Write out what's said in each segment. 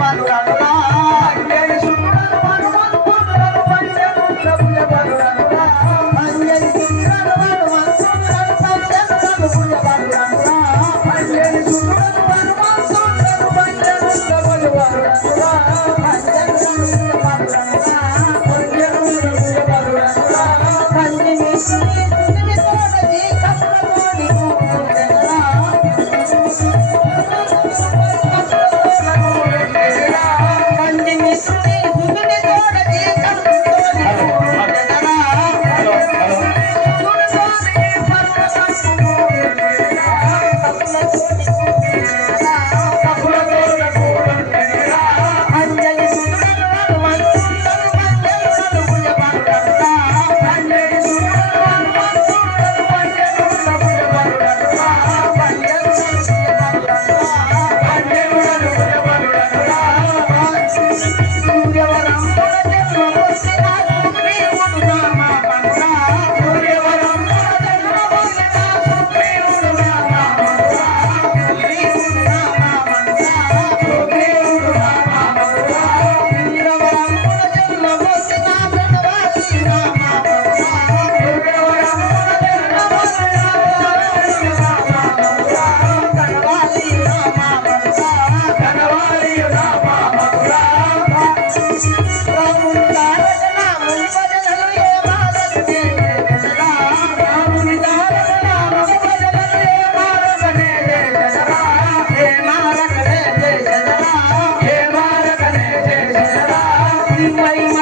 బాలు రాను బాలు రాను బాలు రాను బాలు రాను బాలు రాను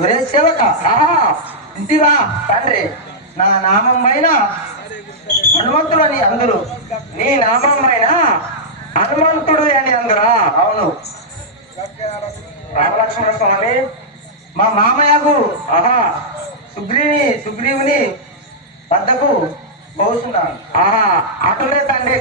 ఒరే సేవక ఇంటివా తండ్రి. నా నామం పైన హనుమంతుడు అని అందరు. నీ నామం పైన హనుమంతుడు అని అందరా. అవును. రామలక్ష్మణ స్వామి మా మామయ్యకు ఆహా సుగ్రీని సుగ్రీవుని వద్దకు పోతున్నాను. ఆహా అటులే తండ్రి